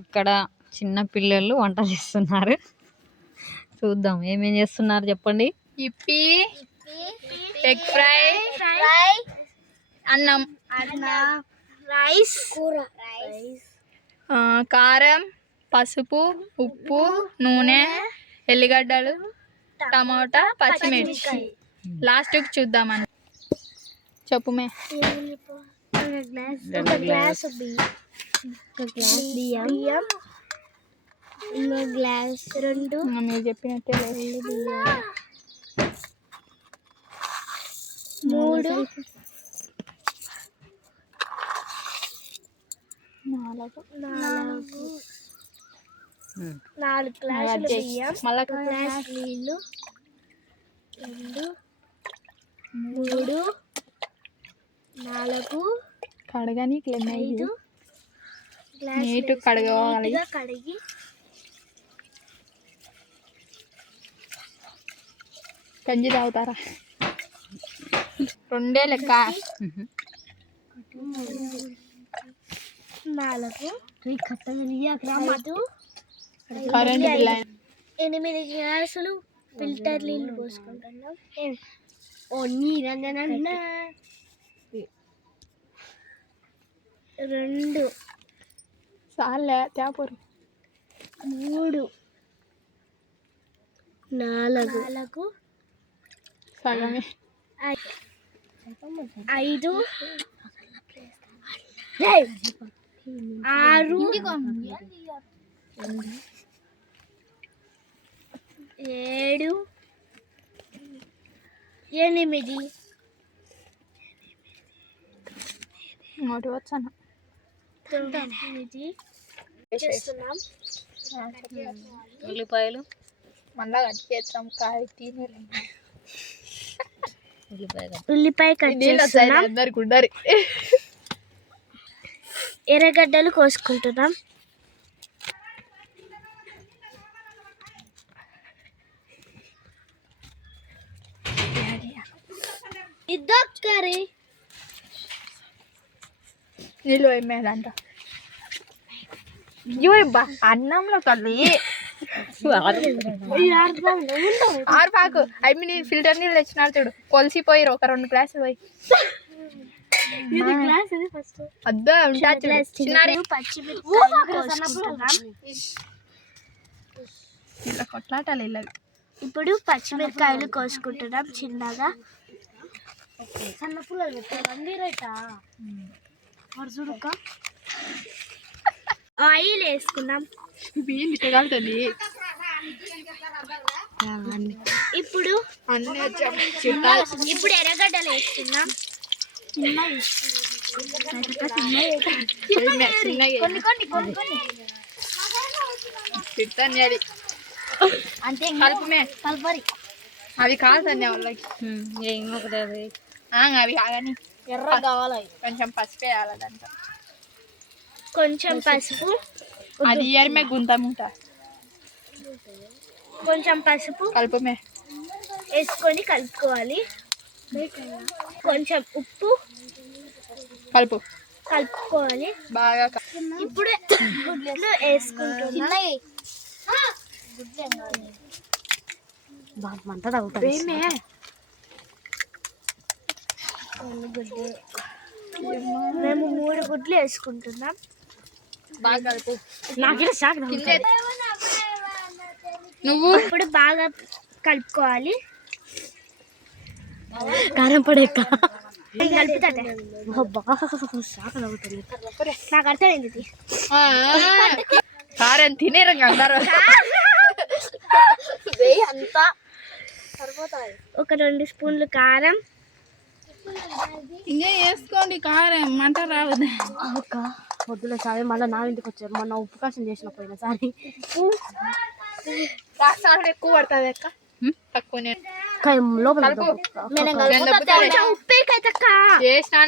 ఇక్కడ చిన్న పిల్లలు వంట చేస్తున్నారు. చూద్దాం ఏమేం చేస్తున్నారు చెప్పండి. ఇప్పి, ఎగ్ ఫ్రై, అన్నం, రైస్, కారం, పసుపు, ఉప్పు, నూనె, ఎల్లిగడ్డలు, టమాటా, పచ్చిమిర్చి. లాస్ట్ చూద్దామని చెప్పు మే. గ్లాస్ బియ్యం, గ్లాస్ 2 మీరు చెప్పినట్టే 3 4 గ్లాసులు బియ్యం, మళ్ళా గ్లాస్ నీళ్ళు, 2 3 4 కడగని 5 నీట్ కడగాలి. కడిగి గంజి తాగుతారా? 2 లెక్క. 4 కరెంట్ బిల్ 8 గ్లాసులు ఫిల్టర్ నీళ్ళు పోసుకుంటున్నాం. నీరంజన 2 చాలే తేపరు. 3 4 సగమే 5 6 7 8 ఇంకోటి వచ్చాను 9 చేస్తున్నాం. ఉల్లిపాయలు మళ్ళా కట్ చేస్తాం. కాయ తినే ఉల్లిపాయ కట్ చేస్తున్నాం. అందరికి ఉండరు. ఎర్రగడ్డలు కోసుకుంటున్నాం. ఇద్దొక్కరి నీళ్ళు ఏమేదంట అన్నంలో తల్లి ఆర్పాకు. ఫిల్టర్ నీళ్ళు తెచ్చినారు చూడు, కొలిసిపోయారు ఒక 2 గ్లాసులు పోయి. అద్దా ఇలా కొట్లాటాలి. ఇలా ఇప్పుడు పచ్చిమిరకాయలు కోసుకుంటున్నాం చిన్నగా. ఆయిల్ వేసుకున్నాం. కాలుతుంది. ఇప్పుడు ఎర్రగడ్డలు వేసుకున్నాం. అంతే కలుపుమే. అవి కాదండి వాళ్ళకి. అవి కాదని ఎర్ర కావాలి. కొంచెం పసుపు వేయాలి దాంట్లో. కొంచెం పసుపు, అది ఎరిమే గుంతముంట. కొంచెం పసుపు కలుపుమే వేసుకొని కలుపుకోవాలి. కొంచెం ఉప్పు కలుపుకోవాలి బాగా. ఇప్పుడు గుడ్లు వేసుకుంటున్నాం. మేము 3 గుడ్లు వేసుకుంటున్నాం. బాగా కలుపు. నువ్వు ఇప్పుడు బాగా కలుపుకోవాలి. కారం పొడి కలుపుతా నాకు అర్థమైంది. కారం తినేరు అందరూ. అంతా ఒక 2 స్పూన్లు కారం. ఇంకా వేసుకోండి కారం, మంట రావద్దు. పొద్దున సారి మళ్ళీ నా ఇంటికి వచ్చారు. మొన్న ఉప్పు కాసం చేసిన పోయినసారి ఎక్కువ పడుతుంది అక్క. తక్కువనే ఉప్పే చేసినా